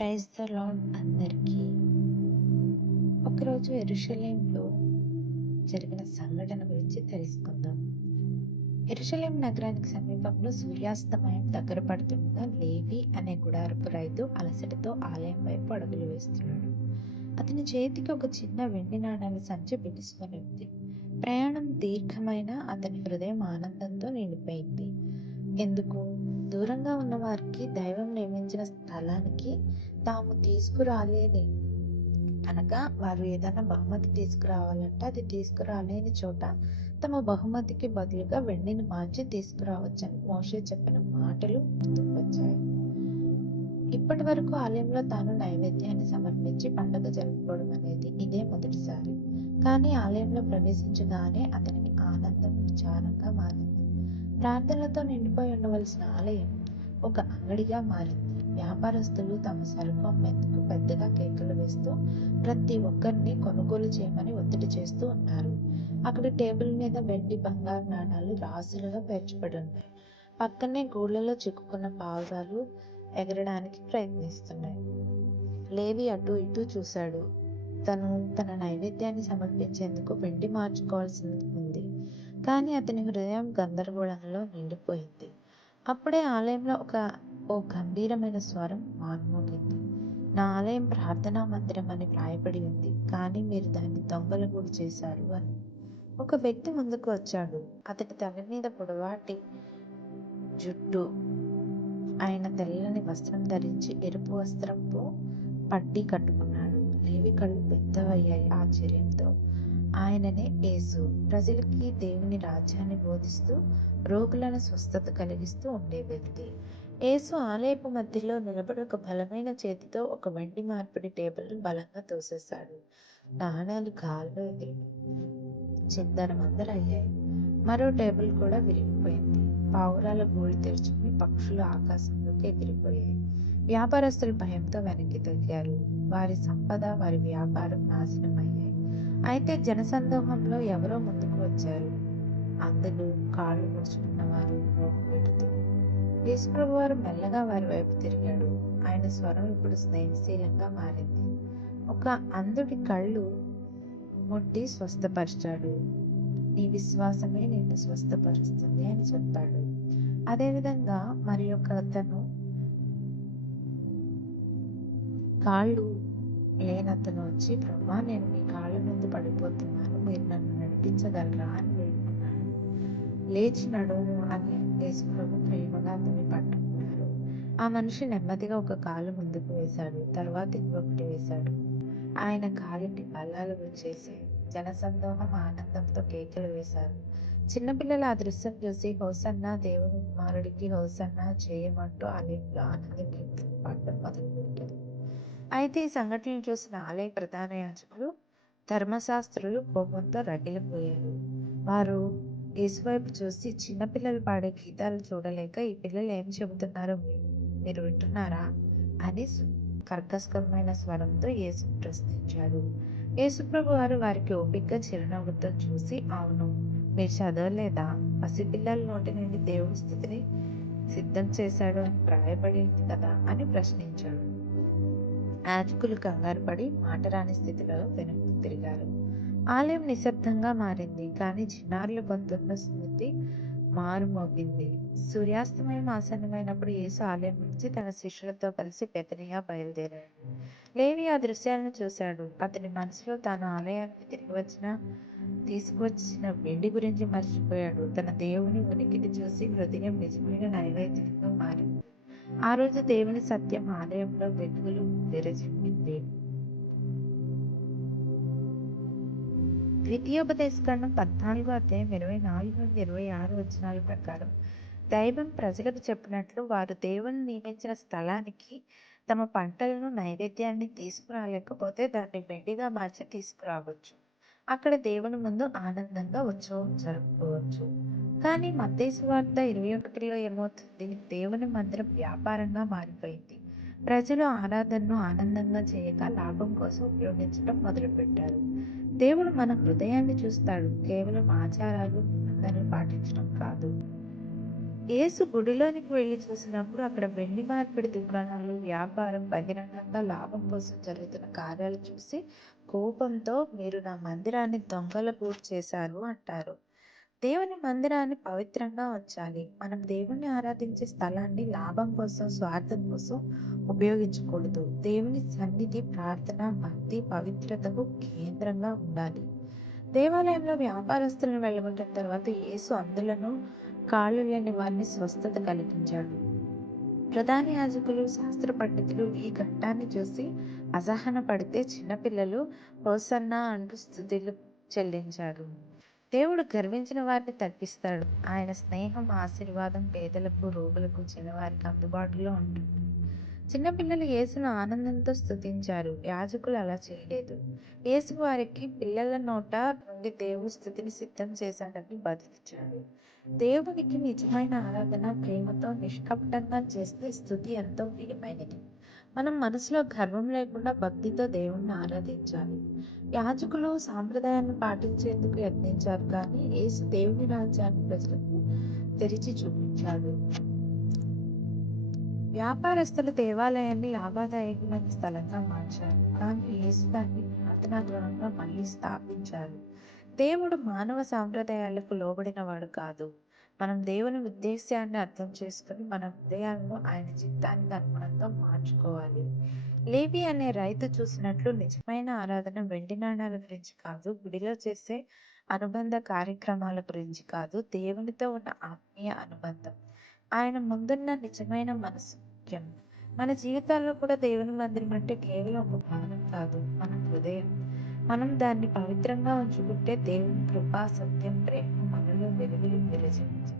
Praise the lord అందరికీ. ఒకరోజు ఎరుషలేంలో జరిగిన సంఘటన గురించి తెలుసుకుందాం. ఎరుషలేం నగరానికి సమీపంలో సూర్యాస్తమయం దగ్గర పడుతుండగా లేవి అనే గుడారపు రైతు అలసటతో ఆలయం వైపు అడుగులు వేస్తున్నాడు. అతని చేతికి ఒక చిన్న వెండి నాణేల సంచి బిగుసుకొని ఉంది. ప్రయాణం దీర్ఘమైన అతని హృదయం ఆనందంతో నిండిపోయింది. ఎందుకు? దూరంగా ఉన్నవారికి దైవం నియమించిన స్థలానికి తాము తీసుకురాలేని అనగా వారు ఏదైనా బహుమతి తీసుకురావాలంటే అది తీసుకురాలేని చోట తమ బహుమతికి బదులుగా వెండిని మార్చి తీసుకురావచ్చని మోషే చెప్పిన మాటలు గుర్తుకు వచ్చాయి. ఇప్పటి వరకు ఆలయంలో తాను నైవేద్యాన్ని సమర్పించి పండుగ జరుపుకోవడం అనేది ఇదే మొదటిసారి. కానీ ఆలయంలో ప్రవేశించగానే అతనికి ఆనందం విచారంగా మారింది. ప్రార్థనలతో నిండిపోయి ఉండవలసిన ఆలయం ఒక అంగడిగా మారింది. వ్యాపారస్తులు తమ సరుకు మెత్తకు పెద్దగా కేకలు వేస్తూ ప్రతి ఒక్కరిని కొనుగోలు చేయమని ఒత్తిడి చేస్తూ ఉన్నారు. అక్కడ టేబుల్ మీద వెండి, బంగారు నాణాలు రాసులుగా పేర్చబడి ఉన్నాయి. పక్కనే గూళ్ళలో చిక్కుకున్న పావురాలు ఎగరడానికి ప్రయత్నిస్తున్నాయి. లేవి అటూ ఇటూ చూశాడు. తను తన నైవేద్యాన్ని సమర్పించేందుకు వెండి మార్చుకోవాల్సి ఉంది. కానీ అతని హృదయం గందరగోళంలో నిండిపోయింది. అప్పుడే ఆలయంలో ఒక ఓ గంభీరమైన స్వరం మార్మోగింది. నా ఆలయం ప్రార్థనా మందిరం అని వ్రాయబడి ఉంది. కానీ మీరు దాన్ని దొంగల గుడి చేశారు అని. ఒక వ్యక్తి ముందుకు వచ్చాడు. అతని తల మీద పొడవాటి జుట్టు. ఆయన తెల్లని వస్త్రం ధరించి ఎరుపు వస్త్రంతో పట్టి కట్టుకున్నాడు. లేవి కళ్ళు పెద్దవయ్యాయి ఆశ్చర్యంతో. ఆయననే యేసు. ప్రజలకి దేవుని రాజ్యాన్ని బోధిస్తూ రోగులను స్వస్థత కలిగిస్తూ ఉండే వ్యక్తి. యేసు ఆలయపు మధ్యలో నిలబడి ఒక బలమైన చేతితో ఒక వెండి మార్పిడి టేబుల్ను బలంగా తోసేశాడు. నాణాలు గాల్లో ఎగిరినాయి. అయ్యాయి మరో టేబుల్ కూడా విరిగిపోయింది. పావురాల గూళ్ళు తెరుచుకుని పక్షులు ఆకాశంలోకి ఎగిరిపోయాయి. వ్యాపారస్తులు భయంతో వెనక్కి తగ్గారు. వారి సంపద, వారి వ్యాపారం నాశనమయ్యాయి. అయితే జనసందోహంలో ఎవరో ముందుకు వచ్చారు. అంధులు, కాళ్ళు ముడుచుకున్నవారు, మోగపెడుతూ. యేసుప్రభువారు మెల్లగా వారి వైపు తిరిగాడు. ఆయన స్వరం ఇప్పుడు స్నేహశీలంగా మారింది. ఒక అందుడి కళ్ళు ముట్టి స్వస్థపరిచాడు. నీ విశ్వాసమే నిన్ను స్వస్థపరుస్తుంది అని చెప్పాడు. అదేవిధంగా మరియొకతను కాళ్ళు లేనతను వచ్చి ప్రభా నేను మీ కాళ్ళ ముందు పడిపోతున్నాను. మీరు నన్ను నడిపించగలరా అని వేడుకున్నాడు. లేచి నడుము అని యేసుప్రభు ప్రేమగా అతన్ని పట్టుకున్నారు. ఆ మనిషి నెమ్మదిగా ఒక కాలు ముందుకు వేశాడు. తర్వాత ఇంకొకటి వేశాడు. ఆయన కాలిటి బల్లాలు వచ్చేసి జనసందోహం ఆనందంతో కేకలు వేశారు. చిన్నపిల్లలు ఆ దృశ్యం చూసి హోసన్న దేవుని కుమారుడికి హోసన్న చేయమంటూ ఆలయంలో ఆనంద కీర్తనలు పాడడం మొదలుపెట్టారు. అయితే ఈ సంఘటనలు చూసిన ఆలయ ప్రధాన యాజకులు, ధర్మశాస్త్రులు కోపంతో రగిలిపోయారు. వారు యేసువైపు చూసి చిన్నపిల్లలు పాడే గీతాలు చూడలేక ఈ పిల్లలు ఏం చెబుతున్నారు మీరు వింటున్నారా? అని కర్కశమైన స్వరంతో యేసు ప్రశ్నించాడు. యేసుప్రభువారు వారికి ఓపిక చిరునవ్వుతో చూసి అవును మీరు చదవలేదా? పసిపిల్లల నోటి నుండి దేవుడి స్థితిని సిద్ధం చేశాడు అని ప్రాయపడింది కదా అని ప్రశ్నించాడు. యాజకులు కంగారుపడి మాటరాని స్థితిలో వెనక్కు తిరిగారు. ఆలయం నిశ్శబ్దంగా మారింది. కానీ చిన్నారుల గొంతుల్లో స్మృతి మారుమోగింది. సూర్యాస్తమయం ఆసన్నమైనప్పుడు యేసు ఆలయం నుంచి తన శిష్యులతో కలిసి బెతనియా బయలుదేరాడు. లేవి ఆ దృశ్యాలను చూశాడు. అతని మనసులో తాను ఆలయానికి తిరిగి వచ్చిన తీసుకువచ్చిన వెండి గురించి మర్చిపోయాడు. తన దేవుని ఉనికిని చూసి హృదయం నిజమైన నైవేద్యంగా మారింది. ఆ రోజు దేవుని సత్యం ఆలయంలో వెలుగులు విరజిమ్మింది. ద్వితీయోపదేశకాండం పద్నాలుగో అధ్యాయం ఇరవై నాలుగు నుండి ఇరవై ఆరు వచనాల ప్రకారం దైవం ప్రజలకు చెప్పినట్లు వారు దేవుని నియమించిన స్థలానికి తమ పంటలను నైవేద్యాన్ని తీసుకురాలేకపోతే దాన్ని వెండిగా మార్చి తీసుకురావచ్చు. అక్కడ దేవుని ముందు ఆనందంగా ఉత్సవం జరుపుకోవచ్చు. కానీ మత్తయి వార్త ఇరవై ఒకటిలో ఏమవుతుంది? దేవుని మందిరం వ్యాపారంగా మారిపోయింది. ప్రజలు ఆరాధనను ఆనందంగా చేయక లాభం కోసం ఉపయోగించడం మొదలుపెట్టారు. దేవుడు మన హృదయాన్ని చూస్తాడు. కేవలం ఆచారాలు, నిబంధనలు పాటించడం కాదు. యేసు గుడిలోనికి వెళ్ళి చూసినప్పుడు అక్కడ వెండి మార్పిడి దుకాణాలు, వ్యాపారం, బహిరంగంగా లాభం కోసం జరుగుతున్న కార్యాలు చూసి కోపంతో మీరు నా మందిరాన్ని దొంగల పూర్తి చేశారు అంటారు. దేవుని మందిరాన్ని పవిత్రంగా ఉంచాలి. మనం దేవుణ్ణి ఆరాధించే స్థలాన్ని లాభం కోసం, స్వార్థం కోసం ఉపయోగించకూడదు. దేవుని సన్నిధి ప్రార్థన, భక్తి, పవిత్రతకు కేంద్రంగా ఉండాలి. దేవాలయంలో వ్యాపారస్తులను వెళ్ళగొట్టిన తర్వాత యేసు అందులను కాళ్ళు లేని వారిని స్వస్థత కలిగించాడు. ప్రధాన యాజకులు, శాస్త్ర పండితులు ఈ ఘట్టాన్ని చూసి అసహనపడితే చిన్నపిల్లలు హోసన్న అంటూ స్థుతులు చెల్లించారు. దేవుడు గర్వించిన వారిని తగ్గిస్తాడు. ఆయన స్నేహం, ఆశీర్వాదం పేదలకు, రోగులకు, చిన్నవారికి అందుబాటులో ఉంటుంది. చిన్నపిల్లలు యేసును ఆనందంతో స్తుతించారు. యాజకులు అలా చేయలేదు. యేసు వారికి పిల్లల నోట నుండి దేవుడు స్థుతిని సిద్ధం చేశాడని బతికించాడు దేవునికి నిజమైన ఆరాధన ప్రేమతో, నిష్కపటంగా చేస్తే స్థుతి ఎంతో ప్రియమైనది. మనం మనసులో గర్వం లేకుండా భక్తితో దేవుణ్ణి ఆరాధించాలి. యాజకులు సాంప్రదాయాన్ని పాటించేందుకు యత్నించారు కానీ యేసు దేవుని రాజ్యాన్ని ప్రజలకు తెరిచి చూపించాడు. వ్యాపారస్తులు దేవాలయాన్ని లాభదాయకమైన స్థలంగా మార్చారు. కానీ యేసు దాన్ని ప్రార్థనా మళ్ళీ స్థాపించారు. దేవుడు మానవ సాంప్రదాయాలకు లోబడినవాడు కాదు. మనం దేవుని ఉద్దేశ్యాన్ని అర్థం చేసుకుని మన హృదయాలను ఆయన చిత్తానికి అనుగుణంగా మార్చుకోవాలి. లేవి అనే రైతు చూసినట్లు నిజమైన ఆరాధన వెండి నాణాల గురించి కాదు, గుడిలో చేసే అనుబంధ కార్యక్రమాల గురించి కాదు, దేవునితో ఉన్న ఆత్మీయ అనుబంధం. ఆయన ముందున్న నిజమైన మనసు ముఖ్యం. మన జీవితాల్లో కూడా దేవుని మందిరం అంటే కేవలం ఒక భవనం కాదు, మన హృదయం. మనం దాన్ని పవిత్రంగా ఉంచుకుంటే దేవుని కృప, సత్యం, ప్రేమ మనలో వెలుగులు విరజిమ్ముతాయి.